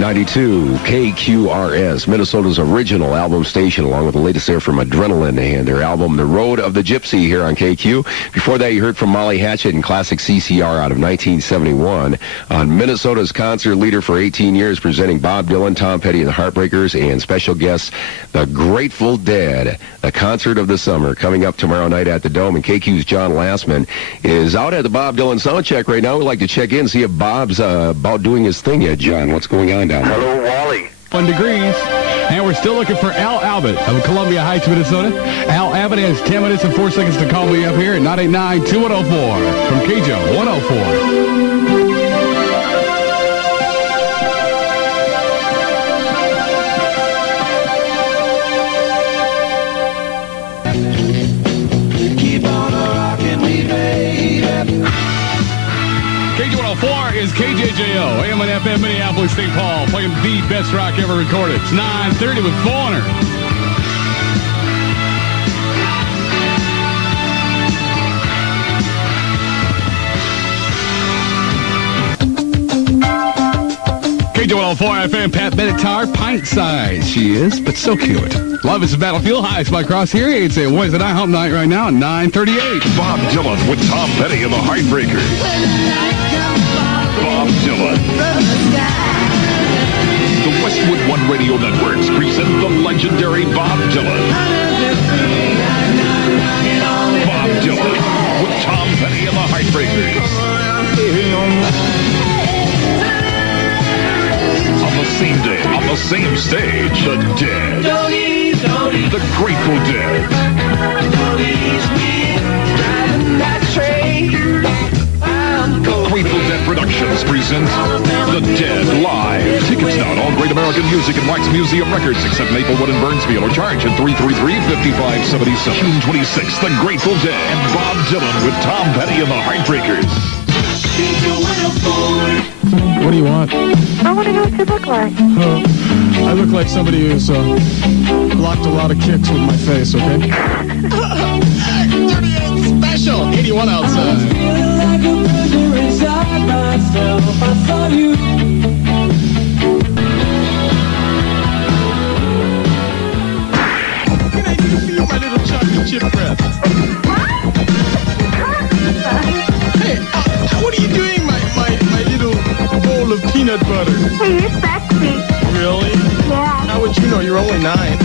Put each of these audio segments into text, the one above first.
92 KQRS, Minnesota's original album station, along with the latest there from Adrenaline and their album The Road of the Gypsy here on KQ. Before that, you heard from Molly Hatchet and classic CCR out of 1971 on Minnesota's concert leader for 18 years, presenting Bob Dylan, Tom Petty and the Heartbreakers, and special guests, the Grateful Dead. The concert of the summer coming up tomorrow night at the Dome, and KQ's John Lastman is out at the Bob Dylan soundcheck right now. We'd like to check in, see if Bob's about doing his thing yet. John, what's going on down there? Hello, Wally. 1 degrees. And we're still looking for Al Abbott of Columbia Heights, Minnesota. Al Abbott has 10 minutes and 4 seconds to call me up here at 989-2104 from KJO 104. KJ104 is KJJO, AM and FM, Minneapolis, St. Paul, playing the best rock ever recorded. It's 9:30 with Foreigner. KJ104 FM, Pat Benatar, pint size she is, but so cute. Love is a Battlefield, highest by Cross here. It's a Wednesday night home night right now at 9:38. Bob Dylan with Tom Petty and the Heartbreakers. Bob Dylan. The Westwood One Radio Networks present the legendary Bob Dylan. Bob Dylan with Tom Petty and the Heartbreakers. On the same day, on the same stage, the Dead. The Grateful Dead. Grateful Dead Productions presents The Dead Live. Tickets now at all Great American Music and Wax Museum Records, except Maplewood and Burnsville, or charge at 333-5577. June 26th, The Grateful Dead and Bob Dylan with Tom Petty and the Heartbreakers. What do you want? I want to know what you look like. I look like somebody who's blocked a lot of kicks with my face, okay? 38 special, 81 outside. Can I feel my little chocolate chip breath? Hey, what are you doing, my little bowl of peanut butter? Hey, you're sexy. Really? Yeah. How would you know? You're only 9.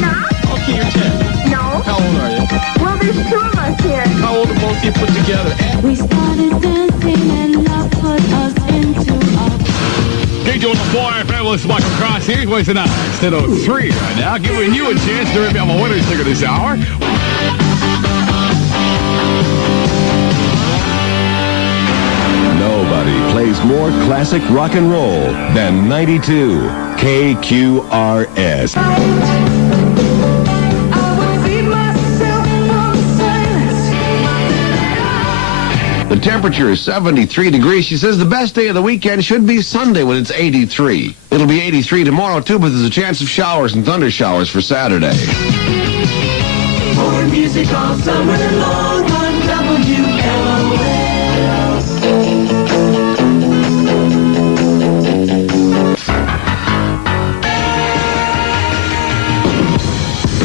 No? Okay, you're 10. No. How old are you? Well, there's 2 of us here. How old are both of you put together? We started dancing and love put us into a... KJ104 FM, this is Michael Cross here. Wednesday night, 10:03 right now, giving you a chance to review my winner's ticker this hour. Nobody plays more classic rock and roll than 92 KQRS. The temperature is 73 degrees. She says the best day of the weekend should be Sunday when it's 83. It'll be 83 tomorrow, too, but there's a chance of showers and thunder showers for Saturday. More music all summer long on WLOL.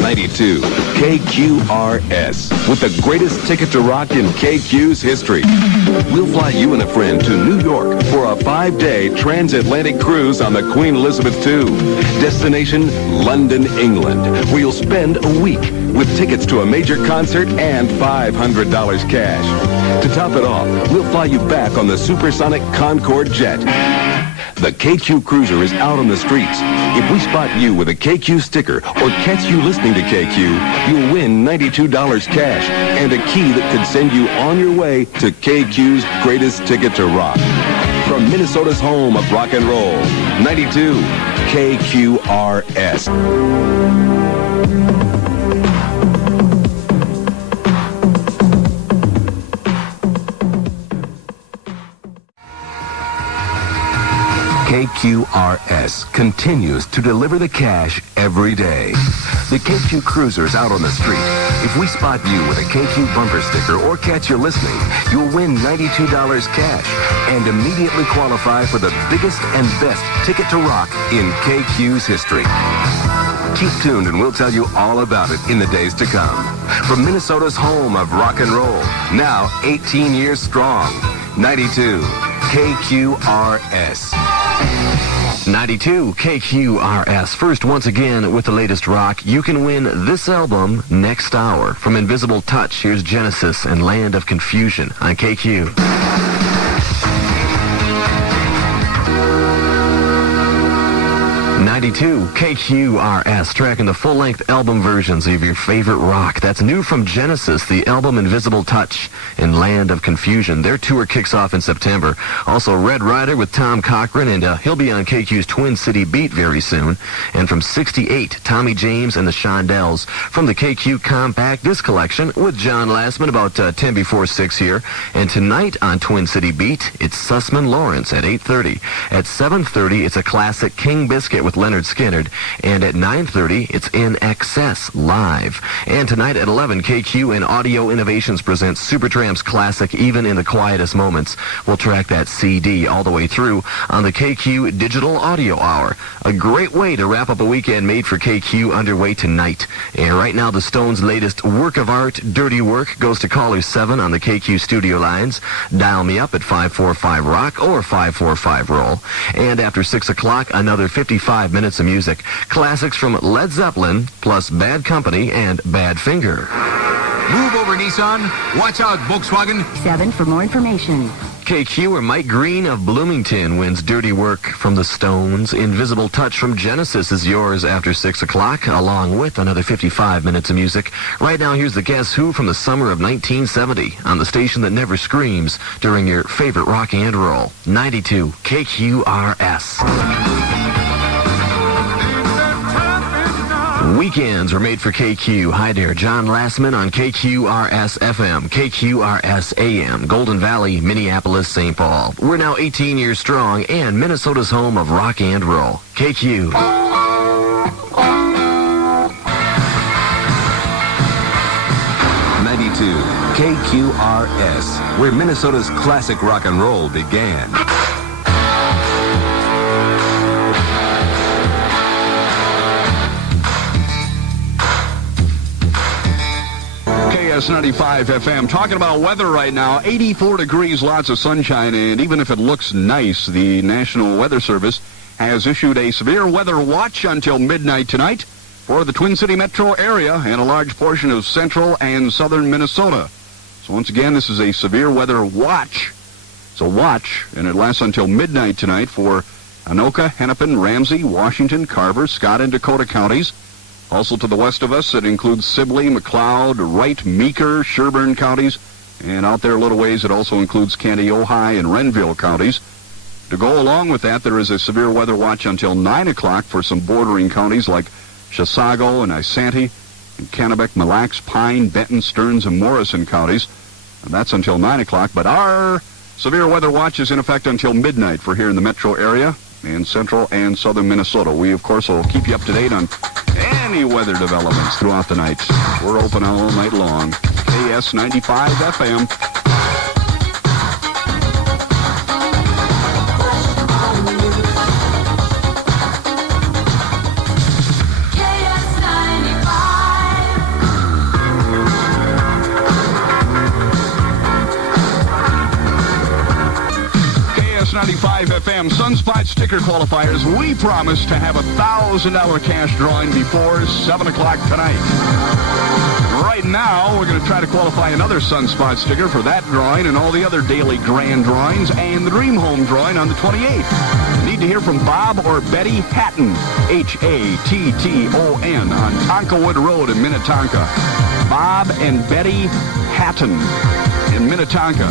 92 KQRS, with the greatest ticket to rock in KQ's history. We'll fly you and a friend to New York for a 5-day transatlantic cruise on the Queen Elizabeth II. Destination, London, England, where you'll spend a week with tickets to a major concert and $500 cash. To top it off, we'll fly you back on the supersonic Concorde jet. The KQ Cruiser is out on the streets. If we spot you with a KQ sticker or catch you listening to KQ, you'll win $92 cash and a key that could send you on your way to KQ's greatest ticket to rock. From Minnesota's home of rock and roll, 92 KQRS. KQRS continues to deliver the cash every day. The KQ Cruiser's out on the street. If we spot you with a KQ bumper sticker or catch you listening, you'll win $92 cash and immediately qualify for the biggest and best ticket to rock in KQ's history. Keep tuned and we'll tell you all about it in the days to come. From Minnesota's home of rock and roll, now 18 years strong, 92 KQRS. 92 KQRS. First, once again, with the latest rock, you can win this album next hour. From Invisible Touch, here's Genesis and Land of Confusion on KQ. 92 KQRS, tracking the full-length album versions of your favorite rock. That's new from Genesis, the album Invisible Touch and Land of Confusion. Their tour kicks off in September. Also, Red Rider with Tom Cochran, and he'll be on KQ's Twin City Beat very soon. And from 68, Tommy James and the Shondells from the KQ Compact Disc Collection with John Lastman about 10 before 6 here. And tonight on Twin City Beat, it's Sussman Lawrence at 8:30. At 7:30, it's a classic King Biscuit with Leonard Skinner, and at 9:30, it's In Excess live. And tonight at 11, KQ and Audio Innovations presents Supertramp's classic Even in the Quietest Moments. We'll track that CD all the way through on the KQ Digital Audio Hour. A great way to wrap up a weekend made for KQ underway tonight. And right now, the Stones' latest work of art, Dirty Work, goes to caller 7 on the KQ studio lines. Dial me up at 545-ROCK or 545-ROLL. And after 6 o'clock, another 55 minutes of music. Classics from Led Zeppelin, plus Bad Company and Badfinger. Move over, Nissan. Watch out, Volkswagen. 7 for more information. KQ or Mike Green of Bloomington wins Dirty Work from the Stones. Invisible Touch from Genesis is yours after 6 o'clock, along with another 55 minutes of music. Right now, here's the Guess Who from the summer of 1970 on the station that never screams during your favorite rock and roll. 92 KQRS. Weekends were made for KQ. Hi there, John Lastman on KQRS FM, KQRS AM, Golden Valley, Minneapolis, St. Paul. We're now 18 years strong and Minnesota's home of rock and roll. KQ. 92 KQRS, where Minnesota's classic rock and roll began. KS95 FM. Talking about weather right now, 84 degrees, lots of sunshine, and even if it looks nice, the National Weather Service has issued a severe weather watch until midnight tonight for the Twin City metro area and a large portion of central and southern Minnesota. So once again, this is a severe weather watch. It's a watch, and it lasts until midnight tonight for Anoka, Hennepin, Ramsey, Washington, Carver, Scott, and Dakota counties. Also to the west of us, it includes Sibley, McLeod, Wright, Meeker, Sherburne counties. And out there a little ways, it also includes Candy, Ojai, and Renville counties. To go along with that, there is a severe weather watch until 9 o'clock for some bordering counties like Chisago and Isanti, and Kennebec, Mille Lacs, Pine, Benton, Stearns, and Morrison counties. And that's until 9 o'clock. But our severe weather watch is in effect until midnight for here in the metro area and central and southern Minnesota. We, of course, will keep you up to date on any weather developments throughout the night. We're open all night long. KS95 FM. KS95 FM Sunspot sticker qualifiers. We promise to have a $1,000 cash drawing before 7 o'clock tonight. Right now, we're going to try to qualify another Sunspot sticker for that drawing and all the other daily grand drawings and the Dream Home drawing on the 28th. Need to hear from Bob or Betty Hatton, Hatton, on Tonkawood Road in Minnetonka. Bob and Betty Hatton in Minnetonka.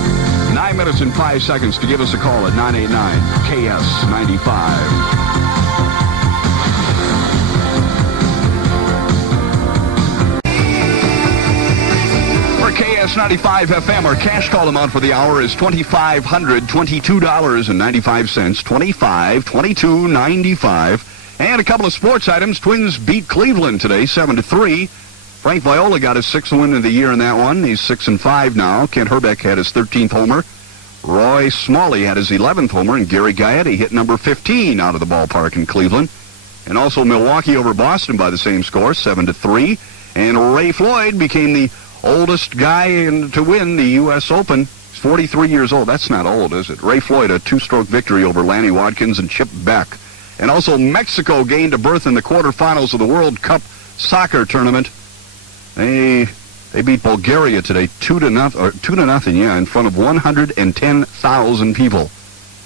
9 minutes and 5 seconds to give us a call at 989-KS95. For KS95 FM. Our cash call amount for the hour is $2,522.95. $25.22.95. And a couple of sports items. Twins beat Cleveland today, 7-3. Frank Viola got his 6th win of the year in that one. He's 6-5 now. Kent Herbeck had his 13th homer. Roy Smalley had his 11th homer, and Gary Gaetti hit number 15 out of the ballpark in Cleveland. And also Milwaukee over Boston by the same score, 7-3. And Ray Floyd became the oldest guy to win the U.S. Open. He's 43 years old. That's not old, is it? Ray Floyd, a 2-stroke victory over Lanny Wadkins and Chip Beck. And also Mexico gained a berth in the quarterfinals of the World Cup soccer tournament. They beat Bulgaria today 2-0, yeah, in front of 110,000 people.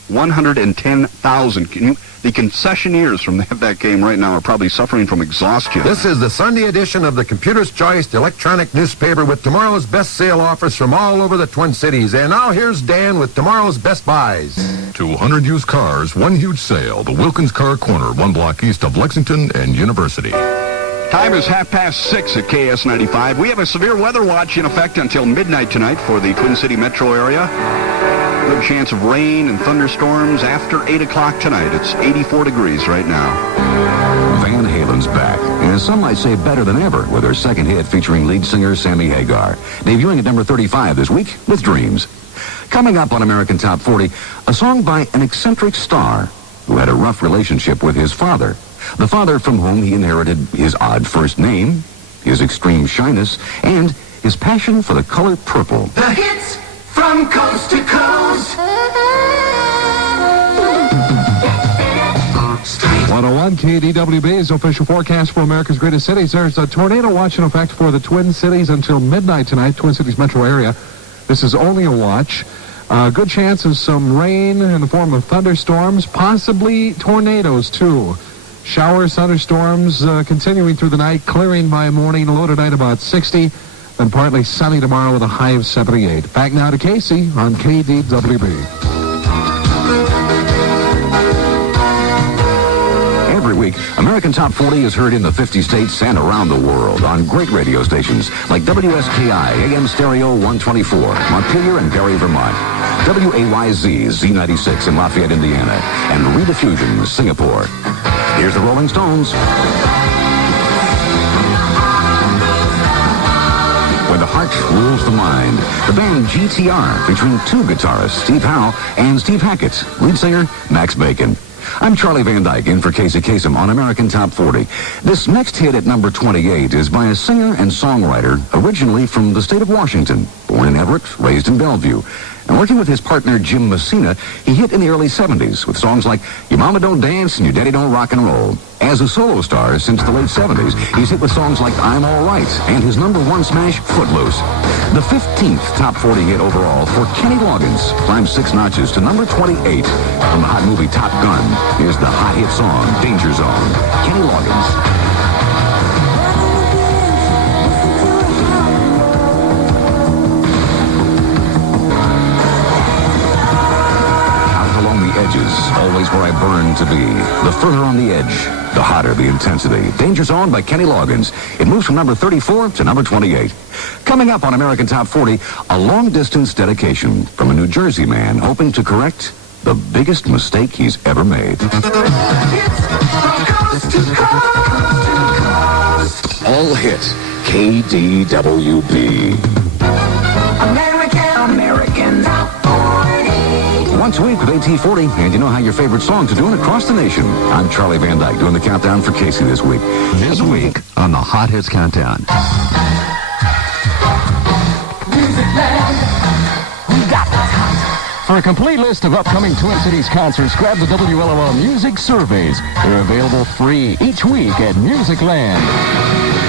110,000. The concessionaires from that game right now are probably suffering from exhaustion. This is the Sunday edition of the Computer's Choice electronic newspaper with tomorrow's best sale offers from all over the Twin Cities. And now here's Dan with tomorrow's best buys. 200 used cars, one huge sale. The Wilkins Car Corner, 1 block east of Lexington and University. Time is 6:30 at KS95. We have a severe weather watch in effect until midnight tonight for the Twin City metro area. Good chance of rain and thunderstorms after 8 o'clock tonight. It's 84 degrees right now. Van Halen's back, and some might say better than ever, with her second hit featuring lead singer Sammy Hagar. Debuting at number 35 this week with Dreams. Coming up on American Top 40, a song by an eccentric star who had a rough relationship with his father. The father from whom he inherited his odd first name, his extreme shyness, and his passion for the color purple. The hits from coast to coast. 101 KDWB's official forecast for America's greatest cities. There's a tornado watch in effect for the Twin Cities until midnight tonight, Twin Cities metro area. This is only a watch. Good chance of some rain in the form of thunderstorms, possibly tornadoes too. Showers, thunderstorms continuing through the night, clearing by morning, low tonight about 60, then partly sunny tomorrow with a high of 78. Back now to Casey on KDWB. Every week, American Top 40 is heard in the 50 states and around the world on great radio stations like WSKI, AM Stereo 124, Montpelier and Barrie, Vermont, WAYZ, Z96 in Lafayette, Indiana, and Rediffusion, Singapore. Here's the Rolling Stones. When the heart rules the mind, the band GTR, featuring 2 guitarists, Steve Howe and Steve Hackett, lead singer Max Bacon. I'm Charlie Van Dyke, in for Casey Kasem on American Top 40. This next hit at number 28 is by a singer and songwriter originally from the state of Washington, born in Everett, raised in Bellevue. And working with his partner Jim Messina, he hit in the early 70s with songs like Your Mama Don't Dance and Your Daddy Don't Rock and Roll. As a solo star since the late 70s, he's hit with songs like I'm All Right and his #1 smash, Footloose. The 15th top 40 hit overall for Kenny Loggins climbed 6 notches to number 28 from the hot movie Top Gun. Here's the hot hit song, Danger Zone. Kenny Loggins. Edges, always where I burn to be. The further on the edge, the hotter the intensity. Danger Zone by Kenny Loggins. It moves from number 34 to number 28. Coming up on American Top 40, a long-distance dedication from a New Jersey man hoping to correct the biggest mistake he's ever made. All hit KDWB. American Top 40. Once a week with AT40, and you know how your favorite songs are doing across the nation. I'm Charlie Van Dyke, doing the countdown for Casey this week. This week on the Hot Hits Countdown. For a complete list of upcoming Twin Cities concerts, grab the WLOL Music Surveys. They're available free each week at Musicland.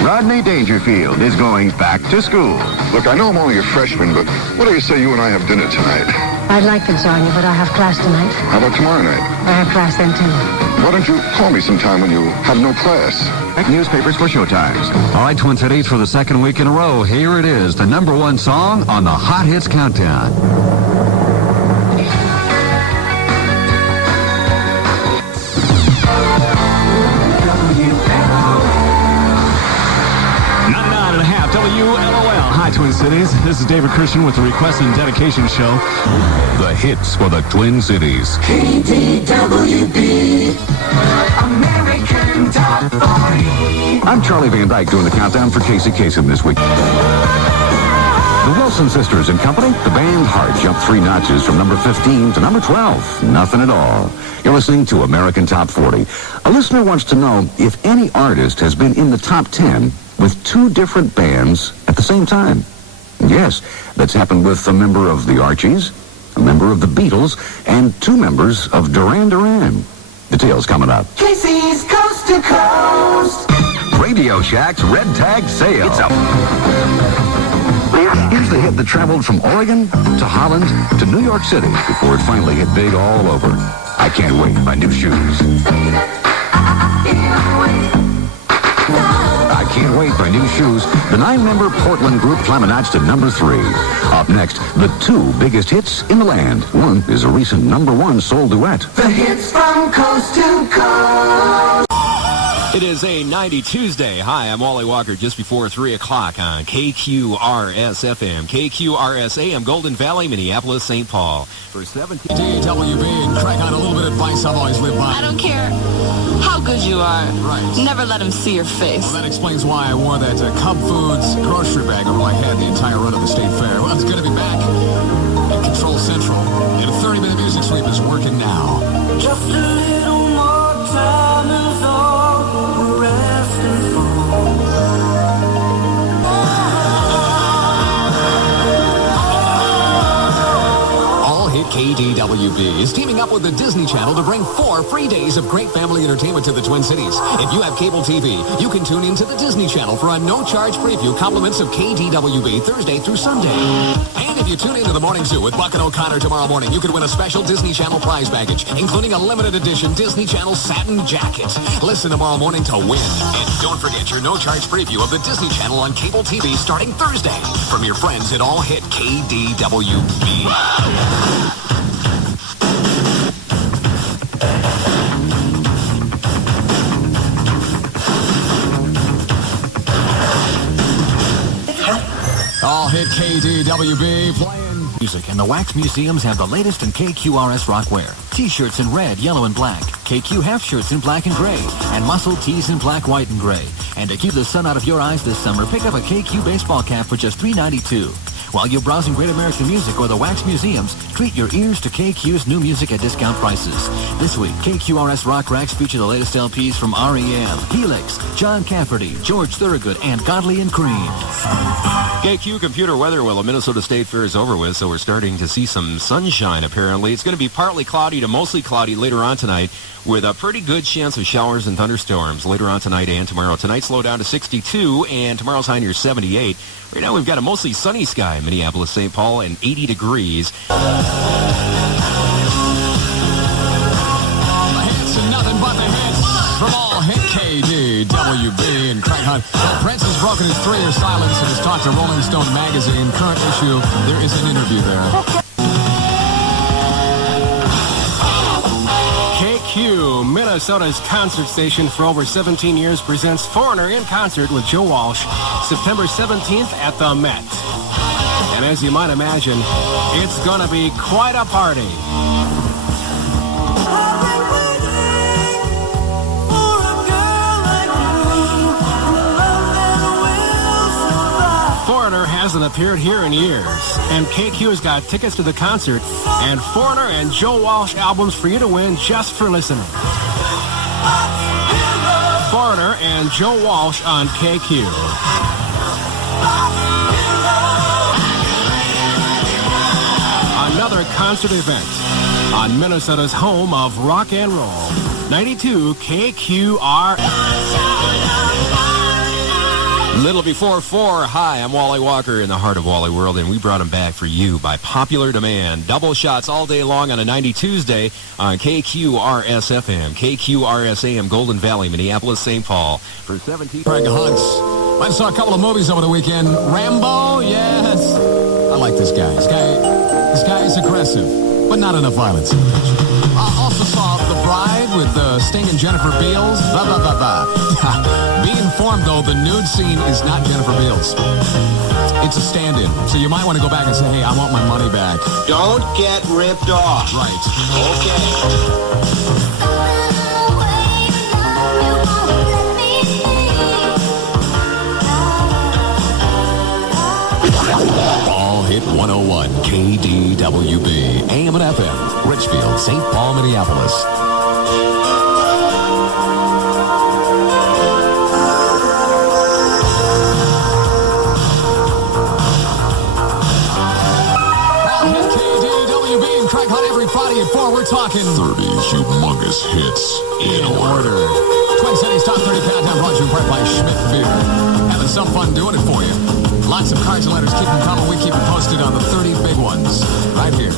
Rodney Dangerfield is going back to school. Look, I know I'm only a freshman, but what do you say you and I have dinner tonight? I'd like to join you, but I have class tonight. How about tomorrow night? I have class then, too. Why don't you call me sometime when you have no class? Newspapers for showtimes. All right, Twin Cities, for the second week in a row, here it is, the #1 song on the Hot Hits Countdown. WLOL. Hi, Twin Cities. This this is David Christian with the Request and Dedication Show. The hits for the Twin Cities. KDWB, American Top 40. I'm Charlie Van Dyke doing the countdown for Casey Kasem this week. The Wilson Sisters and Company, the band Heart jumped 3 notches from number 15 to number 12. Nothing at all. You're listening to American Top 40. A listener wants to know if any artist has been in the top 10 with 2 different bands at the same time. Yes, that's happened with a member of the Archies, a member of the Beatles, and 2 members of Duran Duran. Details coming up. Casey's Coast to Coast. Radio Shack's Red Tag Sale. It's up. Here's the hit that traveled from Oregon to Holland to New York City before it finally hit big all over. I Can't Wait by New Shoes. I Can't Wait by New Shoes. The 9-member Portland group climbing notch to number 3. Up next, the 2 biggest hits in the land. One is a recent number 1 soul duet. The hits from coast to coast. It is a 90 Tuesday. Hi, I'm Wally Walker just before 3 o'clock on KQRS FM, KQRS AM, Golden Valley, Minneapolis, St. Paul. For 17 KDWB and crack on a little bit of advice I've always lived by. I don't care how good you are. Right. Never let him see your face. Well, that explains why I wore that Cub Foods grocery bag over my head the entire run of the State Fair. Well, it's good to be back at Control Central. And a 30-minute music sweep is working now. Just a little more time is all we're asking for. KDWB is teaming up with the Disney Channel to bring 4 free days of great family entertainment to the Twin Cities. If you have cable TV, you can tune into the Disney Channel for a no-charge preview compliments of KDWB Thursday through Sunday. And if you tune into the Morning Zoo with Buck and O'Connor tomorrow morning, you could win a special Disney Channel prize package, including a limited edition Disney Channel satin jacket. Listen tomorrow morning to win. And don't forget your no-charge preview of the Disney Channel on cable TV starting Thursday from your friends at All Hit KDWB. All Hit KDWB playing music, and the Wax Museums have the latest in KQRS rockwear. T-shirts in red, yellow, and black. KQ half shirts in black and gray, and muscle tees in black, white, and gray. And to keep the sun out of your eyes this summer, pick up a KQ baseball cap for just $3.92. While you're browsing Great American Music or the Wax Museums, treat your ears to KQ's new music at discount prices. This week, KQRS Rock Racks feature the latest LPs from R.E.M., Helix, John Cafferty, George Thorogood, and Godley and Cream. KQ computer weather. Well, the Minnesota State Fair is over with, so we're starting to see some sunshine, apparently. It's going to be partly cloudy to mostly cloudy later on tonight, with a pretty good chance of showers and thunderstorms later on tonight and tomorrow. Tonight's low down to 62, and tomorrow's high near 78. Right now, we've got a mostly sunny sky in Minneapolis, St. Paul, and 80 degrees. The hits and nothing but the hits from All Hit KDWB and Craig Hunt. Well, Prince has broken his 3-year silence and has talked to Rolling Stone magazine. Current issue, there is an interview there. KQ, Minnesota's concert station for over 17 years, presents Foreigner in concert with Joe Walsh, September 17th at the Met. And as you might imagine, it's gonna be quite a party. Foreigner hasn't appeared here in years, and KQ's got tickets to the concert and Foreigner and Joe Walsh albums for you to win just for listening. Foreigner and Joe Walsh on KQ. Another concert event on Minnesota's home of rock and roll. 92 KQR. Little before 4. Hi, I'm Wally Walker in the heart of Wally World, and we brought him back for you by popular demand. Double shots all day long on a 90 Tuesday on KQRS FM, KQRS AM, Golden Valley, Minneapolis, St. Paul. For 17. Craig Hunt. I saw a couple of movies over the weekend. Rambo, yes. I like this guy. This guy is aggressive, but not enough violence. I also saw The Bride with Sting and Jennifer Beals. Blah, blah, blah, blah. Be informed, though, the nude scene is not Jennifer Beals. It's a stand-in. So you might want to go back and say, hey, I want my money back. Don't get ripped off. Right. Okay. All Hit 101, KDWB, AM and FM, Richfield, St. Paul, Minneapolis. All Hit KDWB and Craig Hunt every Friday at 4. We're talking 30 humongous hits in order. Twin Cities Top 30 Countdown brought to you in part by Schmidt Beer. Having some fun doing it for you. Lots of cards and letters. Keep them coming. We keep them posted on the 30 big ones right here.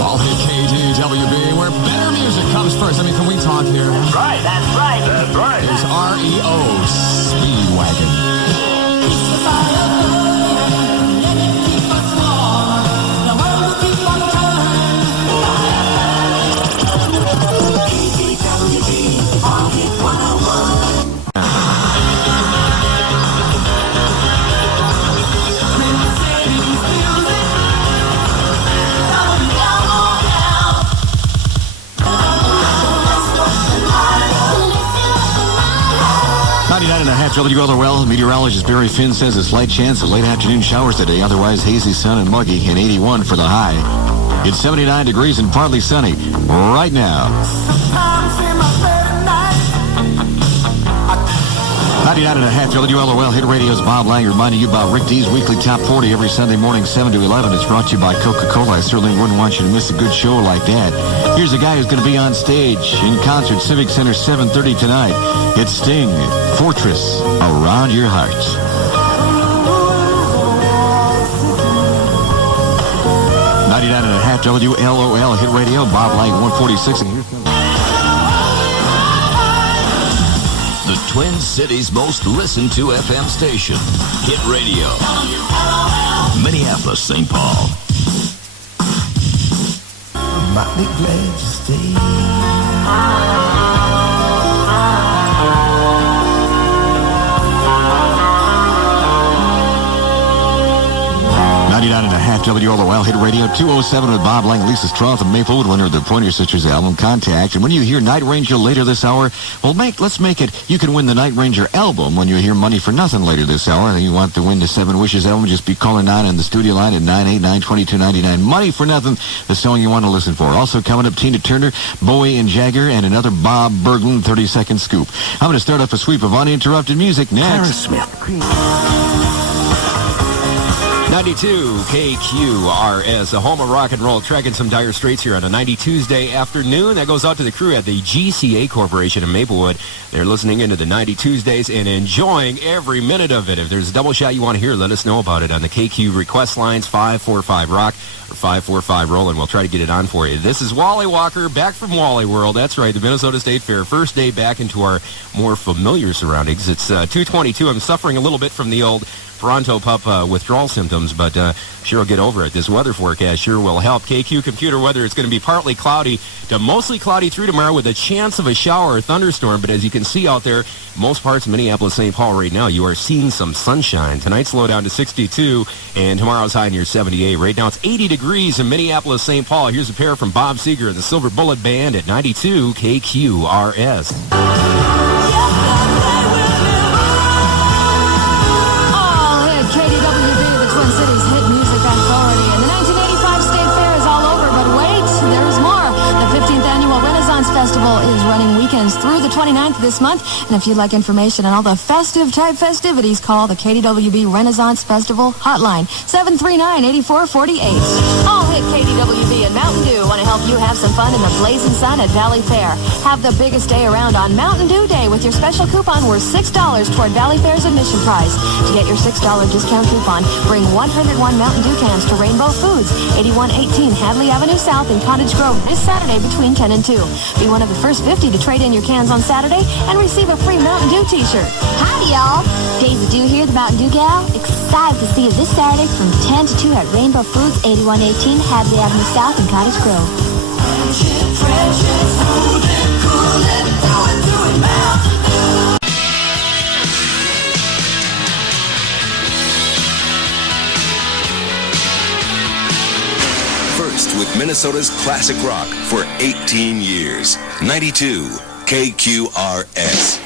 All Hit KJJO, where better music comes first. I mean, can we talk here? Right, that's right. That's right. There's REO Speedwagon. WLOL meteorologist Barry Finn says a slight chance of late afternoon showers today, otherwise hazy sun and muggy, and 81 for the high. It's 79 degrees and partly sunny right now. 99.5 WLOL Hit Radio's Bob Lang reminding you about Rick D's weekly Top 40 every Sunday morning, 7 to 11. It's brought to you by Coca-Cola. I certainly wouldn't want you to miss a good show like that. Here's a guy who's going to be on stage in concert, Civic Center, 7:30 tonight. It's Sting, Fortress Around Your Heart. 99.5 WLOL Hit Radio, Bob Lang, 146. And here's the Twin Cities' most listened to FM station, Hit Radio, Minneapolis, St. Paul. Might be glad to stay. 99.5 WLOL Hit Radio, 207 with Bob Lang, Lisa Stroth, and Maplewood, winner of the Pointer Sisters album, Contact. And when you hear Night Ranger later this hour, well, let's make it, you can win the Night Ranger album when you hear Money for Nothing later this hour. And you want to win the 7 Wishes album, just be calling 9 on the studio line at 989-2299. Money for Nothing, the song you want to listen for. Also coming up, Tina Turner, Bowie and Jagger, and another Bob Berglund 30-second scoop. I'm going to start off a sweep of uninterrupted music next. Aerosmith. 92 KQRS, a home of rock and roll, tracking some dire straits here on a 90 Tuesday afternoon. That goes out to the crew at the GCA Corporation in Maplewood. They're listening into the 90 Tuesdays and enjoying every minute of it. If there's a double shot you want to hear, let us know about it on the KQ request lines, 545-ROCK or 545-ROLL, and we'll try to get it on for you. This is Wally Walker, back from Wally World. That's right, the Minnesota State Fair. First day back into our more familiar surroundings. It's 2:22. I'm suffering a little bit from the old Pronto Pup withdrawal symptoms, but sure I'll get over it. This weather forecast sure will help. KQ computer weather, it's going to be partly cloudy to mostly cloudy through tomorrow with a chance of a shower or thunderstorm. But as you can see out there, most parts of Minneapolis, St. Paul right now, you are seeing some sunshine. Tonight's low down to 62, and tomorrow's high near 78. Right now it's 80 degrees in Minneapolis, St. Paul. Here's a pair from Bob Seger and the Silver Bullet Band at 92 KQRS. Festival is running weekends through the 29th of this month, and if you'd like information on all the festive type festivities, call the KDWB Renaissance Festival hotline, 739-8448. All Hit KDWB and Mountain Dew want to help you have some fun in the blazing sun at Valley Fair. Have the biggest day around on Mountain Dew Day with your special coupon worth $6 toward Valley Fair's admission prize. To get your $6 discount coupon, bring 101 Mountain Dew cans to Rainbow Foods, 8118 Hadley Avenue South in Cottage Grove this Saturday between 10 and 2. Be one of the first 50 to trade in your cans on Saturday and receive a free Mountain Dew t-shirt. Howdy, y'all. Daisy Dew here, the Mountain Dew gal. Excited to see you this Saturday from 10 to 2 at Rainbow Foods, 8118 Hadley Avenue South in Cottage Grove. First with Minnesota's classic rock for 18 years. 92 KQRS.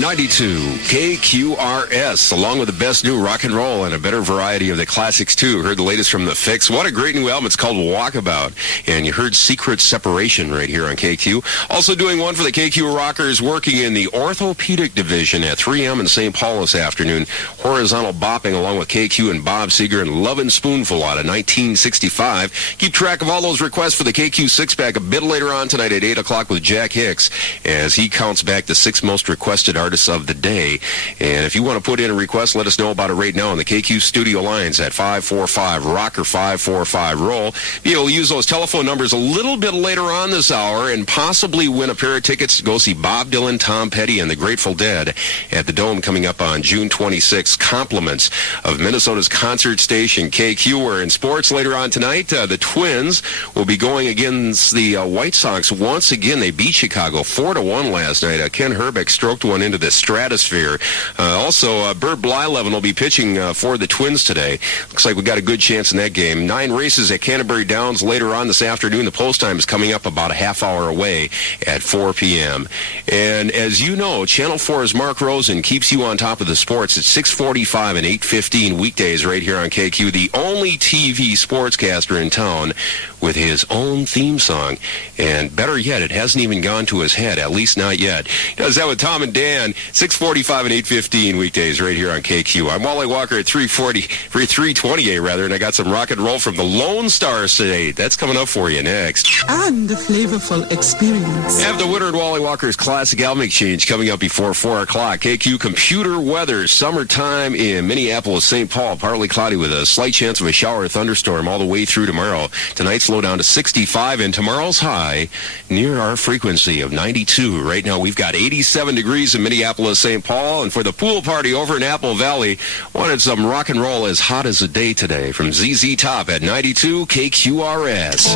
92 KQRS, along with the best new rock and roll and a better variety of the classics, too. Heard the latest from The Fix. What a great new album. It's called Walkabout. And you heard Secret Separation right here on KQ. Also doing one for the KQ Rockers working in the orthopedic division at 3M in St. Paul this afternoon. Horizontal Bopping along with KQ and Bob Seger and Lovin' Spoonful out of 1965. Keep track of all those requests for the KQ Six-Pack a bit later on tonight at 8 o'clock with Jack Hicks as he counts back the 6 most requested artists of the day. And if you want to put in a request, let us know about it right now on the KQ studio lines at 545-ROCK or 545-ROLL. Be able to use those telephone numbers a little bit later on this hour and possibly win a pair of tickets to go see Bob Dylan, Tom Petty, and the Grateful Dead at the Dome coming up on June 26th. Compliments of Minnesota's concert station, KQ. We're in sports later on tonight. The Twins will be going against the White Sox once again. They beat Chicago 4-1 last night. Ken Herbeck stroked one into the stratosphere. Also, Bert Blyleven will be pitching for the Twins today. Looks like we got a good chance in that game. 9 races at Canterbury Downs later on this afternoon. The post time is coming up about a half hour away at 4 p.m. And as you know, Channel 4's Mark Rosen keeps you on top of the sports at 6:45 and 8:15 weekdays right here on KQ, the only TV sportscaster in town with his own theme song. And better yet, it hasn't even gone to his head, at least not yet. He does that with Tom and Dan, 6:45 and 8:15 weekdays right here on KQ. I'm Wally Walker at 3:28 rather, and I got some rock and roll from the Lone Stars today. That's coming up for you next. And a flavorful experience. Have the Woodard Wally Walker's Classic Album Exchange coming up before 4 o'clock. KQ computer weather, summertime in Minneapolis, St. Paul. Partly cloudy with a slight chance of a shower or thunderstorm all the way through tomorrow. Tonight's low down to 65, and tomorrow's high near our frequency of 92. Right now we've got 87 degrees in Minneapolis, St. Paul, and for the pool party over in Apple Valley, wanted some rock and roll as hot as a day today from ZZ Top at 92 KQRS.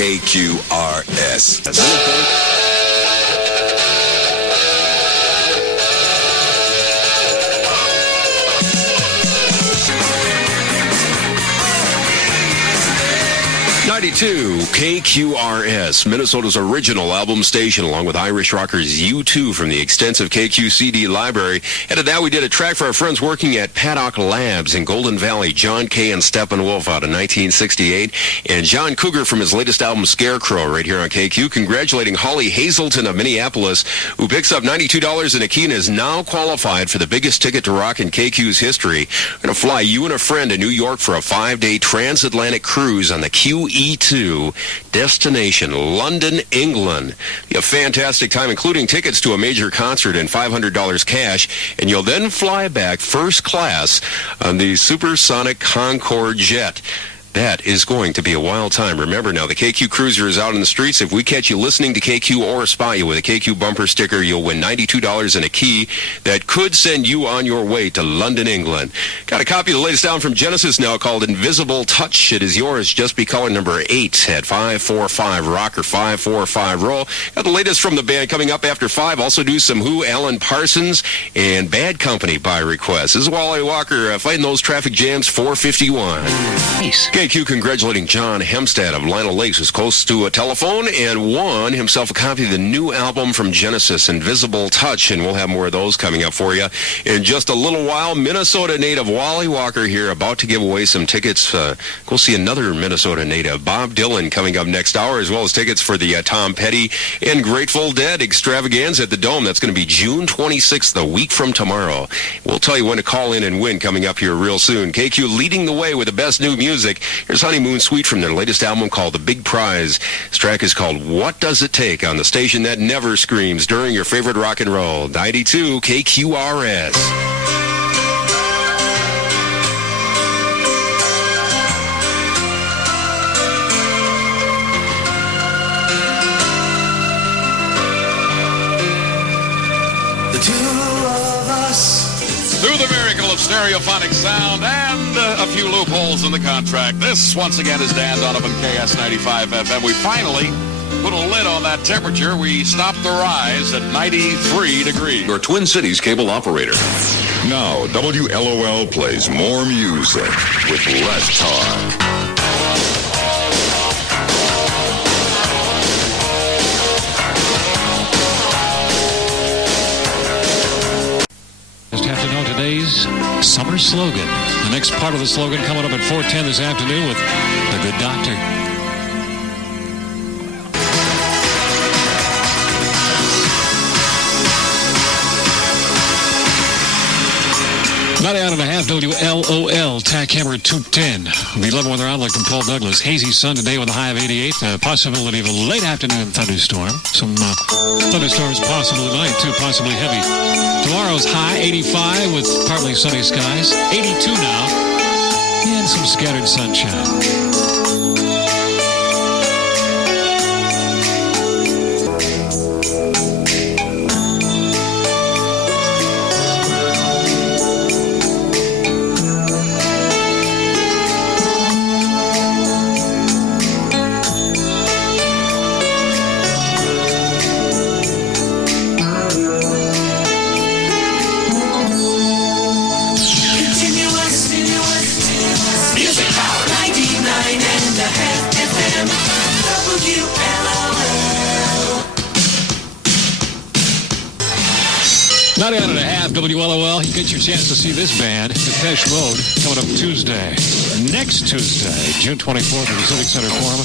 KQRS. 92 KQRS, Minnesota's original album station, along with Irish rockers U2 from the extensive KQ CD library. And at that, we did a track for our friends working at Paddock Labs in Golden Valley, John Kay and Steppenwolf out of 1968, and John Cougar from his latest album, Scarecrow, right here on KQ, congratulating Holly Hazelton of Minneapolis, who picks up $92 in a key and is now qualified for the biggest ticket to rock in KQ's history. We're going to fly you and a friend to New York for a 5-day transatlantic cruise on the QE2, destination London, England. Be a fantastic time, including tickets to a major concert and $500 cash, and you'll then fly back first class on the supersonic Concorde jet. That is going to be a wild time. Remember now, the KQ Cruiser is out in the streets. If we catch you listening to KQ or spot you with a KQ bumper sticker, you'll win $92 and a key that could send you on your way to London, England. Got a copy of the latest album from Genesis now called Invisible Touch. It is yours. Just be caller number 8 at 545 Rock or 545 Roll. Got the latest from the band coming up after 5. Also do some Who, Alan Parsons, and Bad Company by request. This is Wally Walker fighting those traffic jams, 451. Nice. KQ congratulating John Hempstead of Lionel Lakes, who's close to a telephone and won himself a copy of the new album from Genesis, Invisible Touch, and we'll have more of those coming up for you in just a little while. Minnesota native Wally Walker here, about to give away some tickets. Go see another Minnesota native, Bob Dylan, coming up next hour, as well as tickets for the Tom Petty and Grateful Dead extravaganza at the Dome. That's going to be June 26th, a week from tomorrow. We'll tell you when to call in and win coming up here real soon. KQ leading the way with the best new music. Here's Honeymoon Suite from their latest album called The Big Prize. This track is called What Does It Take, on the station that never screams during your favorite rock and roll, 92 KQRS. Through the miracle of stereophonic sound and a few loopholes in the contract, this once again is Dan Donovan, KS 95 FM. We finally put a lid on that temperature. We stopped the rise at 93 degrees. Your Twin Cities cable operator. Now, WLOL plays more music with less talk. Today's summer slogan. The next part of the slogan coming up at 4:10 this afternoon with The Good Doctor. .5 WLOL, TAC Hammer 210. The 11 weather outlook from Paul Douglas. Hazy sun today with a high of 88. Possibility of a late afternoon thunderstorm. Some thunderstorms possible tonight, too, possibly heavy. Tomorrow's high 85 with partly sunny skies. 82 now. And some scattered sunshine. WLOL, you get your chance to see this band, Depeche Mode, coming up Tuesday. Next Tuesday, June 24th at the Civic Center Forum.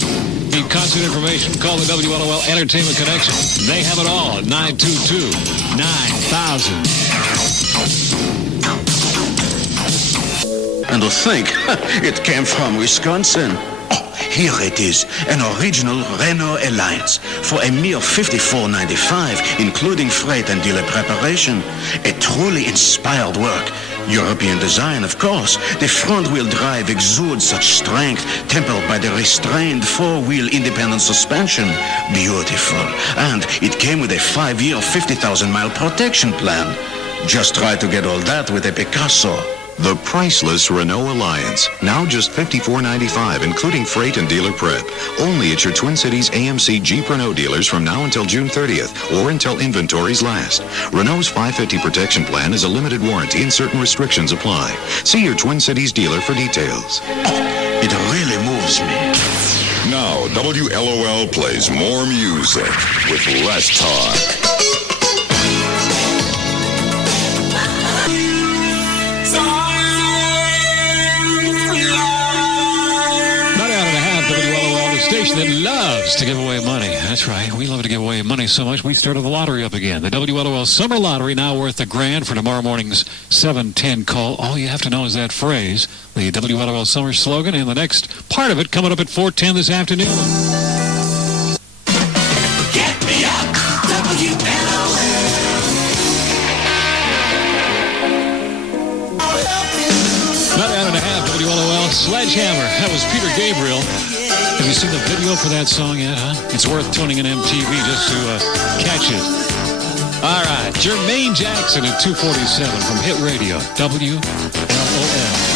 Need concert information? Call the WLOL Entertainment Connection. They have it all at 922-9000. And to think, it came from Wisconsin. Here it is, an original Renault Alliance for a mere $54.95, including freight and dealer preparation. A truly inspired work. European design, of course. The front-wheel drive exudes such strength, tempered by the restrained four-wheel independent suspension. Beautiful. And it came with a 5-year, 50,000-mile protection plan. Just try to get all that with a Picasso. The priceless Renault Alliance. Now just $54.95, including freight and dealer prep. Only at your Twin Cities AMC Jeep Renault dealers from now until June 30th, or until inventories last. Renault's 550 protection plan is a limited warranty and certain restrictions apply. See your Twin Cities dealer for details. It really moves me. Now, WLOL plays more music with less talk. Station that loves to give away money. That's right. We love to give away money so much we started the lottery up again. The WLOL Summer Lottery now worth $1,000 for tomorrow morning's 7:10 call. All you have to know is that phrase, the WLOL Summer slogan, and the next part of it coming up at 4:10 this afternoon. Get me up, WLOL. Not out and a half, WLOL, Sledgehammer. That was Peter Gabriel. Have you seen the video for that song yet, huh? It's worth tuning in MTV just to catch it. All right, Jermaine Jackson at 2:47 from Hit Radio, WLOL.